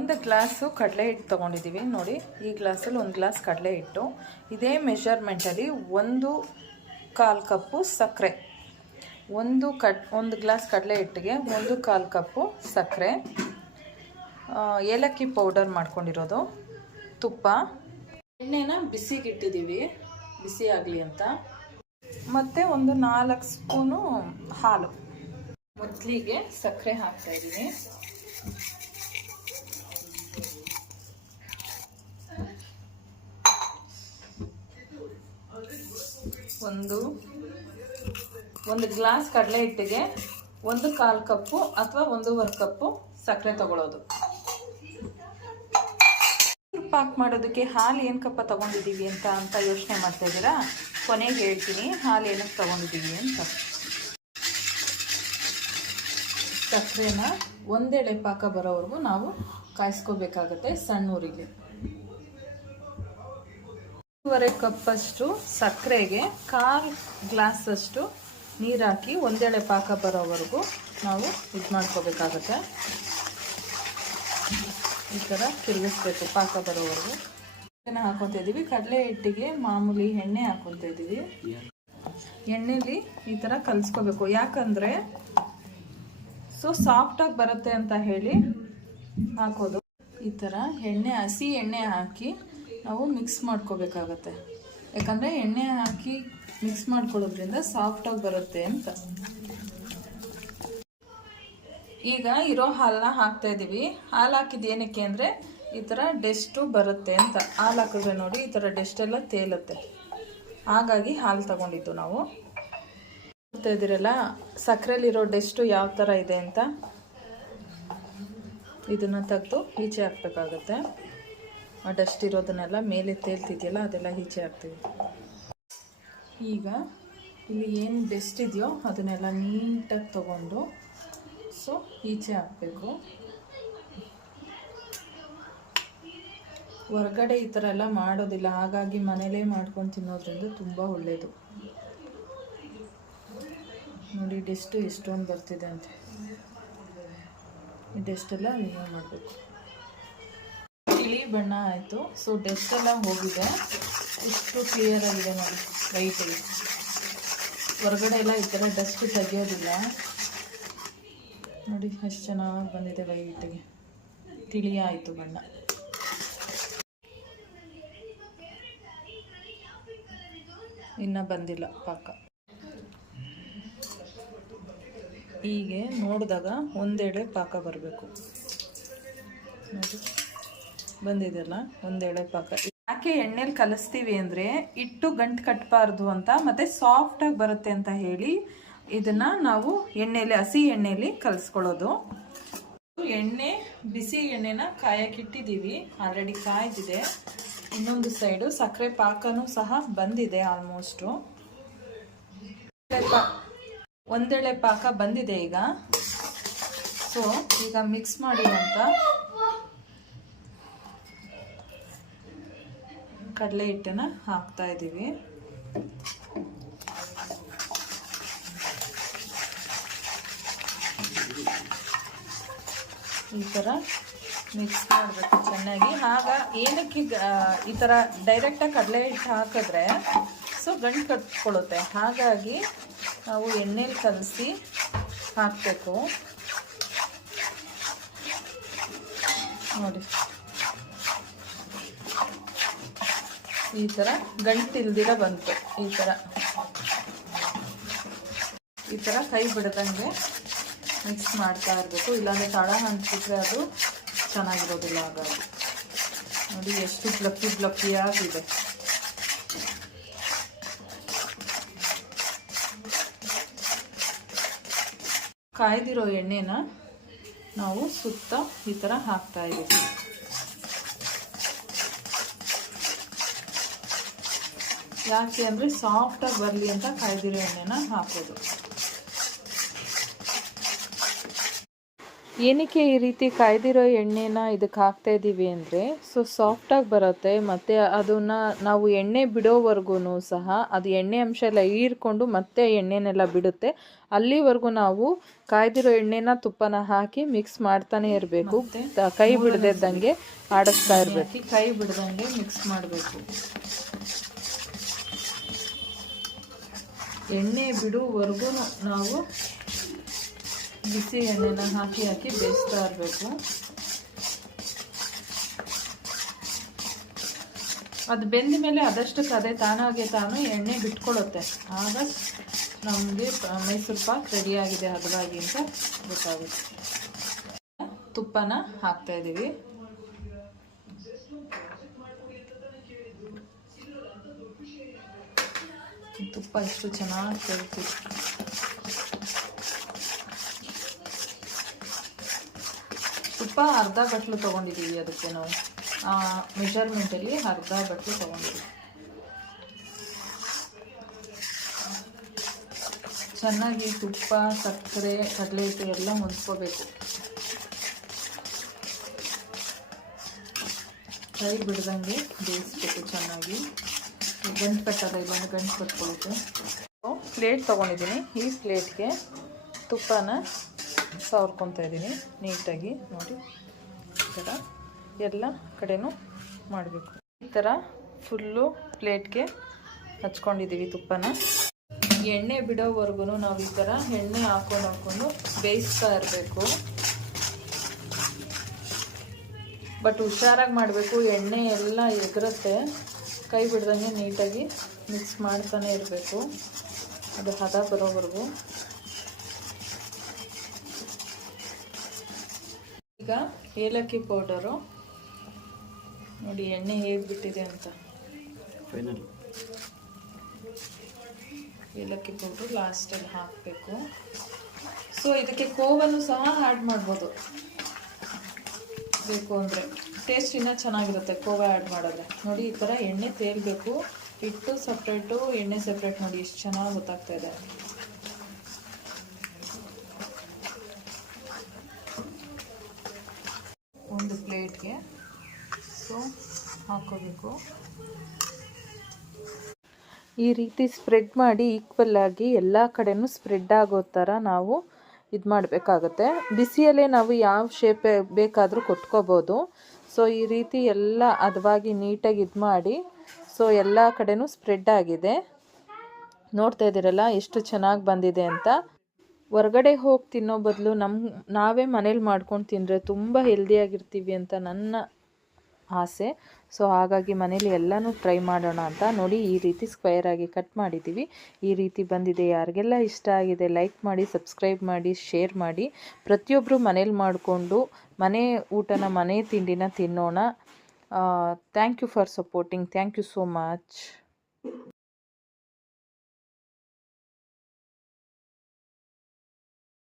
ಒಂದು ಗ್ಲಾಸು ಕಡಲೆ ಹಿಟ್ಟು ತೊಗೊಂಡಿದ್ದೀವಿ, ನೋಡಿ. ಈ ಗ್ಲಾಸಲ್ಲಿ ಒಂದು ಗ್ಲಾಸ್ ಕಡಲೆ ಹಿಟ್ಟು. ಇದೇ ಮೆಷರ್ಮೆಂಟಲ್ಲಿ ಒಂದು ಕಾಲು ಕಪ್ಪು ಸಕ್ಕರೆ. ಒಂದು ಕಟ್ ಒಂದು ಗ್ಲಾಸ್ ಕಡಲೆ ಹಿಟ್ಟಿಗೆ ಒಂದು ಕಾಲು ಕಪ್ಪು ಸಕ್ಕರೆ. ಏಲಕ್ಕಿ ಪೌಡರ್ ಮಾಡ್ಕೊಂಡಿರೋದು. ತುಪ್ಪ. ಎಣ್ಣೆನ ಬಿಸಿಗಿಟ್ಟಿದ್ದೀವಿ. ಬಿಸಿ ಆಗಲಿ ಅಂತ. ಮತ್ತು ಒಂದು ನಾಲ್ಕು ಸ್ಪೂನು ಹಾಲು. ಮೊದಲಿಗೆ ಸಕ್ಕರೆ ಹಾಕ್ತಾ ಇದ್ದೀನಿ. ಒಂದು ಒಂದು ಗ್ಲಾಸ್ ಕಡಲೆ ಹಿಟ್ಟಿಗೆ ಒಂದು ಕಾಲು ಕಪ್ಪು ಅಥವಾ ಒಂದೂವರೆ ಕಪ್ಪು ಸಕ್ಕರೆ ತಗೊಳ್ಳೋದು ಪಾಕ್ ಮಾಡೋದಕ್ಕೆ ಹಾಲು ಏನು ಕಪ್ಪ ತಗೊಂಡಿದ್ದೀವಿ ಅಂತ ಅಂತ ಯೋಚನೆ ಮಾಡ್ತಾ ಇದ್ದೀರಾ? ಕೊನೆಗೆ ಹೇಳ್ತೀನಿ, ಹಾಲು ಏನಕ್ಕೆ ತೊಗೊಂಡಿದ್ದೀವಿ ಅಂತ. ಸಕ್ಕರೆನ ಒಂದೆಳೆ ಪಾಕ ಬರೋವರೆಗೂ ನಾವು ಕಾಯಿಸ್ಕೋಬೇಕಾಗತ್ತೆ ಸಣ್ಣ ಊರಿಗೆ ಒಂದೂವರೆ ಕಪ್ಪಷ್ಟು ಸಕ್ಕರೆಗೆ ಕಾಲು ಗ್ಲಾಸಷ್ಟು ನೀರು ಹಾಕಿ ಒಂದೆಳೆ ಪಾಕ ಬರೋವರೆಗೂ ನಾವು ಇದು ಮಾಡ್ಕೋಬೇಕಾಗತ್ತೆ. ಈ ಥರ ತಿರುಗಿಸ್ಬೇಕು ಪಾಕ ಬರೋವರೆಗೂ. ಹಾಕೊತಾ ಇದ್ದೀವಿ ಕಡಲೆ ಹಿಟ್ಟಿಗೆ ಮಾಮೂಲಿ ಎಣ್ಣೆ ಹಾಕೊತಾ ಇದ್ದೀವಿ ಎಣ್ಣೆಲಿ ಈ ಥರ ಕಲಿಸ್ಕೋಬೇಕು. ಯಾಕಂದರೆ ಸೊ ಸಾಫ್ಟಾಗಿ ಬರುತ್ತೆ ಅಂತ ಹೇಳಿ ಹಾಕೋದು. ಈ ಥರ ಎಣ್ಣೆ ಹಸಿ ಎಣ್ಣೆ ಹಾಕಿ ನಾವು ಮಿಕ್ಸ್ ಮಾಡ್ಕೋಬೇಕಾಗತ್ತೆ. ಯಾಕಂದರೆ ಎಣ್ಣೆ ಹಾಕಿ ಮಿಕ್ಸ್ ಮಾಡ್ಕೊಳ್ಳೋದ್ರಿಂದ ಸಾಫ್ಟಾಗಿ ಬರುತ್ತೆ ಅಂತ. ಈಗ ಇರೋ ಹಾಲನ್ನ ಹಾಕ್ತಾ ಇದ್ದೀವಿ ಹಾಲು ಹಾಕಿದ್ದು ಏನಕ್ಕೆ ಅಂದರೆ ಈ ಥರ ಡೆಸ್ಟು ಬರುತ್ತೆ ಅಂತ. ಹಾಲು ಹಾಕಿದ್ರೆ ನೋಡಿ ಈ ಥರ ಡೆಸ್ಟೆಲ್ಲ ತೇಲತ್ತೆ. ಹಾಗಾಗಿ ಹಾಲು ತಗೊಂಡಿದ್ದು ನಾವು. ನೋಡ್ತಾ ಇದ್ದೀರಲ್ಲ ಸಕ್ಕರೆಲಿರೋ ಡೆಸ್ಟು ಯಾವ ಥರ ಇದೆ ಅಂತ? ಇದನ್ನು ತೆಗೆದು ಈಚೆ ಹಾಕ್ಬೇಕಾಗತ್ತೆ. ಆ ಡಸ್ಟ್ ಇರೋದನ್ನೆಲ್ಲ ಮೇಲೆ ತೇಲ್ತಿದೆಯಲ್ಲ, ಅದೆಲ್ಲ ಈಚೆ ಹಾಕ್ತೀವಿ. ಈಗ ಇಲ್ಲಿ ಏನು ಡೆಸ್ಟ್ ಇದೆಯೋ ಅದನ್ನೆಲ್ಲ ನೀಟಾಗಿ ತಗೊಂಡು ಸೊ ಈಚೆ ಹಾಕಬೇಕು. ಹೊರಗಡೆ ಈ ಥರ ಎಲ್ಲ ಮಾಡೋದಿಲ್ಲ. ಹಾಗಾಗಿ ಮನೇಲೇ ಮಾಡ್ಕೊಂಡು ತಿನ್ನೋದ್ರಿಂದ ತುಂಬ ಒಳ್ಳೆಯದು ನೋಡಿ ಡೆಸ್ಟು ಎಷ್ಟೊಂದು ಬರ್ತಿದೆ ಅಂತೆ. ಡೆಸ್ಟೆಲ್ಲ ರಿಮೂವ್ ಮಾಡಬೇಕು. ತಿಳಿ ಬಣ್ಣ ಆಯಿತು. ಸೊ ಡೆಸ್ಟ್ ಎಲ್ಲ ಹೋಗಿದೆ. ಇಷ್ಟು ಕ್ಲಿಯರ್ ಆಗಿದೆ ನೋಡಿ ವೈಟಲ್ಲಿ ಹೊರಗಡೆ ಎಲ್ಲ ಈ ಥರ ಡಸ್ಟ್ ತೆಗಿಯೋದಿಲ್ಲ. ನೋಡಿ ಅಷ್ಟು ಚೆನ್ನಾಗಿ ಬಂದಿದೆ ವೈಟಿಗೆ ತಿಳಿ ಆಯಿತು ಬಣ್ಣ. ಇನ್ನು ಬಂದಿಲ್ಲ ಪಾಕ ಹೀಗೆ ನೋಡಿದಾಗ ಒಂದೆಡೆ ಪಾಕ ಬರಬೇಕು. ನೋಡಿ. ಬಂದಿದೆಯಲ್ಲ? ಒಂದೆಡೆ ಪಾಕ. ಯಾಕೆ ಎಣ್ಣೆಲಿ ಕಲಿಸ್ತೀವಿ ಅಂದರೆ ಇಟ್ಟು ಗಂಟು ಕಟ್ಟಬಾರ್ದು ಅಂತ, ಮತ್ತು ಸಾಫ್ಟಾಗಿ ಬರುತ್ತೆ ಅಂತ ಹೇಳಿ ಇದನ್ನು ನಾವು ಎಣ್ಣೆಲಿ, ಹಸಿ ಎಣ್ಣೆಲಿ ಕಲಿಸ್ಕೊಳ್ಳೋದು. ಎಣ್ಣೆ, ಬಿಸಿ ಎಣ್ಣೆನ ಕಾಯಕ್ಕಿಟ್ಟಿದ್ದೀವಿ ಆಲ್ರೆಡಿ ಕಾಯ್ದಿದೆ. ಇನ್ನೊಂದು ಸೈಡು ಸಕ್ಕರೆ ಪಾಕನೂ ಸಹ ಬಂದಿದೆ ಆಲ್ಮೋಸ್ಟು ಒಂದೆಳೆ ಪಾಕ ಬಂದಿದೆ ಈಗ. ಸೊ ಈಗ ಮಿಕ್ಸ್ ಮಾಡಿದಂಥ ಕಡಲೆ ಹಿಟ್ಟನ್ನು ಹಾಕ್ತಾ ಇದ್ದೀವಿ. ಈ ಥರ ಮಿಕ್ಸ್ ಮಾಡಬೇಕು ಚೆನ್ನಾಗಿ. ಆಗ ಏನಕ್ಕೆ ಈ ಥರ ಡೈರೆಕ್ಟಾಗಿ ಕಡಲೆ ಹಿಟ್ಟು ಹಾಕಿದ್ರೆ ಸೊ ಗಂಟು ಕಟ್ಕೊಳ್ಳುತ್ತೆ. ಹಾಗಾಗಿ ನಾವು ಎಣ್ಣೆಲಿ ಕಲಸಿ ಹಾಕಬೇಕು. ನೋಡಿ. ಈ ಥರ ಗಂಟಿಲ್ದಿರ ಬಂತು. ಈ ಥರ ಈ ಥರ ಕೈ ಬಿಡದಂಗೆ ಮಿಕ್ಸ್ ಮಾಡ್ತಾ ಇರಬೇಕು. ಇಲ್ಲಾಂದರೆ ತಳ ಹಂಚಿದ್ರೆ ಅದು ಚೆನ್ನಾಗಿರೋದಿಲ್ಲ ಹಾಗಾಗಿ. ನೋಡಿ, ಎಷ್ಟು ಬ್ಲಕ್ಕಿ ಆಗಿದೆ. ಕಾಯ್ದಿರೋ ಎಣ್ಣೆನ ನಾವು ಸುತ್ತ ಈ ಥರ ಹಾಕ್ತಾ ಇದ್ದೀವಿ. ಯಾಕೆ ಅಂದರೆ ಸಾಫ್ಟಾಗಿ ಬರಲಿ ಅಂತ ಕಾಯ್ದಿರೋ ಎಣ್ಣೆನ ಹಾಕೋದು. ಏನಕ್ಕೆ ಈ ರೀತಿ ಕಾಯ್ದಿರೋ ಎಣ್ಣೆನ ಇದಕ್ಕೆ ಹಾಕ್ತಾ ಇದ್ದೀವಿ ಅಂದರೆ ಸೊ ಸಾಫ್ಟಾಗಿ ಬರುತ್ತೆ ಮತ್ತು ಅದನ್ನು ನಾವು ಎಣ್ಣೆ ಬಿಡೋವರೆಗೂ ಸಹ ಅದು ಎಣ್ಣೆ ಅಂಶ ಎಲ್ಲ ಹೀರ್ಕೊಂಡು ಮತ್ತೆ ಎಣ್ಣೆನೆಲ್ಲ ಬಿಡುತ್ತೆ. ಅಲ್ಲಿವರೆಗೂ ನಾವು ಕಾಯ್ದಿರೋ ಎಣ್ಣೆನ ತುಪ್ಪನ ಹಾಕಿ ಮಿಕ್ಸ್ ಮಾಡ್ತಾನೆ ಇರಬೇಕು. ಕೈ ಬಿಡದಿದ್ದಂಗೆ ಆಡಿಸ್ತಾ ಇರಬೇಕು. ಕೈ ಬಿಡದಂಗೆ ಮಿಕ್ಸ್ ಮಾಡಬೇಕು. ಎಣ್ಣೆ ಬಿಡುವವರೆಗೂ ನಾವು ಬಿಸಿ ಎಣ್ಣೆನ ಹಾಕಿ ಹಾಕಿ ಬೇಯಿಸ್ತಾ ಇರಬೇಕು. ಅದು ಬೆಂದ ಮೇಲೆ ಅದಷ್ಟಕ್ಕೆ ಅದೇ ತಾನಾಗೆ ತಾನು ಎಣ್ಣೆ ಬಿಟ್ಕೊಳ್ಳುತ್ತೆ ಆಗ ನಮಗೆ ಮೈಸೂರು ಪಾಕ್ ರೆಡಿಯಾಗಿದೆ ಹದವಾಗಿ ಅಂತ ಗೊತ್ತಾಗುತ್ತೆ. ತುಪ್ಪನ ಹಾಕ್ತಾ ಇದ್ದೀವಿ ತುಪ್ಪ ಎಷ್ಟು ಚೆನ್ನಾಗಿ ಕೇಳ್ತೀವಿ ತುಪ್ಪ ಅರ್ಧ ಬಟ್ಲು ತೊಗೊಂಡಿದ್ದೀವಿ ಅದಕ್ಕೆ ನಾವು. ಆ ಮೆಜರ್ಮೆಂಟಲ್ಲಿ ಅರ್ಧ ಬಟ್ಲು ತೊಗೊಂಡಿದ್ದೀವಿ ಚೆನ್ನಾಗಿ ತುಪ್ಪ, ಸಕ್ಕರೆ ಕಡಲೆ ಹಿಟ್ಟು ಎಲ್ಲ ಹೊಂದ್ಕೋಬೇಕು. ಕೈ ಬಿಡ್ದಂಗೆ ಬೇಯಿಸ್ಬೇಕು ಚೆನ್ನಾಗಿ. ಗಂಟು ಕಟ್ಟೋದು ಇಲ್ಲಾಂದ್ರೆ ಗಂಟು ಕಟ್ಕೊಳ್ಳುತ್ತೆ ಪ್ಲೇಟ್ ತೊಗೊಂಡಿದ್ದೀನಿ. ಈ ಪ್ಲೇಟ್ಗೆ ತುಪ್ಪನ ಸವರ್ಕೊತಾ ಇದ್ದೀನಿ. ನೀಟಾಗಿ ನೋಡಿ. ಈ ಥರ ಎಲ್ಲ ಕಡೆನೂ ಮಾಡಬೇಕು. ಈ ಥರ ಫುಲ್ಲು ಪ್ಲೇಟ್ಗೆ ಹಚ್ಕೊಂಡಿದ್ದೀವಿ ತುಪ್ಪನ. ಎಣ್ಣೆ ಬಿಡೋವರೆಗೂ ನಾವು ಈ ಥರ ಎಣ್ಣೆ ಹಾಕೊಂಡು ಹಾಕ್ಕೊಂಡು ಬೇಯಿಸ್ತಾ ಇರಬೇಕು. ಬಟ್ ಹುಷಾರಾಗಿ ಮಾಡಬೇಕು. ಎಣ್ಣೆ ಎಲ್ಲ ಎಗರುತ್ತೆ. ಕೈ ಬಿಡ್ದಂಗೆ ನೀಟಾಗಿ ಮಿಕ್ಸ್ ಮಾಡ್ತಾನೆ ಇರಬೇಕು. ಅದು ಹದ ಬರೋವರೆಗೂ. ಈಗ ಏಲಕ್ಕಿ ಪೌಡರು. ನೋಡಿ ಎಣ್ಣೆ ಹೇಗೆ ಬಿಟ್ಟಿದೆ ಅಂತ. ಫೈನಲ್. ಏಲಕ್ಕಿ ಪೌಡ್ರು ಲಾಸ್ಟಲ್ಲಿ ಹಾಕಬೇಕು. ಸೊ ಇದಕ್ಕೆ ಕೋವನ್ನು ಸಹ ಆ್ಯಡ್ ಮಾಡ್ಬೋದು. ಬೇಕು ಅಂದರೆ. ಟೇಸ್ಟ್ ಇನ್ನೂ ಚೆನ್ನಾಗಿರುತ್ತೆ ಕೋವ ಆ್ಯಡ್ ಮಾಡಿದ್ರೆ. ನೋಡಿ ಈ ಥರ ಎಣ್ಣೆ ತೇಲ್ಬೇಕು. ಹಿಟ್ಟು ಸಪ್ರೇಟು ಎಣ್ಣೆ ಸಪ್ರೇಟ್ ನೋಡಿ ಎಷ್ಟು ಚೆನ್ನಾಗಿ ಗೊತ್ತಾಗ್ತಾ ಇದೆ. ಪ್ಲೇಟ್ಗೆ ಸೊ ಹಾಕೋಬೇಕು. ಈ ರೀತಿ ಸ್ಪ್ರೆಡ್ ಮಾಡಿ ಈಕ್ವಲ್ ಆಗಿ ಎಲ್ಲ ಕಡೆನೂ ಸ್ಪ್ರೆಡ್ ಆಗೋ ಥರ ನಾವು ಇದು ಮಾಡಬೇಕಾಗುತ್ತೆ. ಬಿಸಿಯಲ್ಲೇ ನಾವು ಯಾವ ಶೇಪ್ ಬೇಕಾದರೂ ಕೊಟ್ಕೋಬೋದು. ಸೊ ಈ ರೀತಿ ಎಲ್ಲ ಹದವಾಗಿ ನೀಟಾಗಿ ಇದು ಮಾಡಿ ಸೊ ಎಲ್ಲ ಕಡೆನೂ ಸ್ಪ್ರೆಡ್ ಆಗಿದೆ. ನೋಡ್ತಾ ಇದ್ದೀರಲ್ಲ, ಎಷ್ಟು ಚೆನ್ನಾಗಿ ಬಂದಿದೆ ಅಂತ. ಹೊರ್ಗಡೆ ಹೋಗಿ ತಿನ್ನೋ ಬದಲು ನಮ್ಮ ನಾವೇ ಮನೇಲಿ ಮಾಡ್ಕೊಂಡು ತಿಂದರೆ ತುಂಬ ಹೆಲ್ದಿಯಾಗಿರ್ತೀವಿ ಅಂತ ನನ್ನ ಆಸೆ. ಸೊ ಹಾಗಾಗಿ ಮನೇಲಿ ಎಲ್ಲನೂ ಟ್ರೈ ಮಾಡೋಣ ಅಂತ ನೋಡಿ ಈ ರೀತಿ ಸ್ಕ್ವೇರ್ ಆಗಿ ಕಟ್ ಮಾಡಿದ್ದೀವಿ ಈ ರೀತಿ ಬಂದಿದೆ. ಯಾರಿಗೆಲ್ಲ ಇಷ್ಟ ಆಗಿದೆ ಲೈಕ್ ಮಾಡಿ ಸಬ್ಸ್ಕ್ರೈಬ್ ಮಾಡಿ ಶೇರ್ ಮಾಡಿ. ಪ್ರತಿಯೊಬ್ಬರು ಮನೇಲಿ ಮಾಡಿಕೊಂಡು ಮನೆ ಊಟನ, ಮನೆ ತಿಂಡಿನ ತಿನ್ನೋಣ. Thank you for supporting thank you so much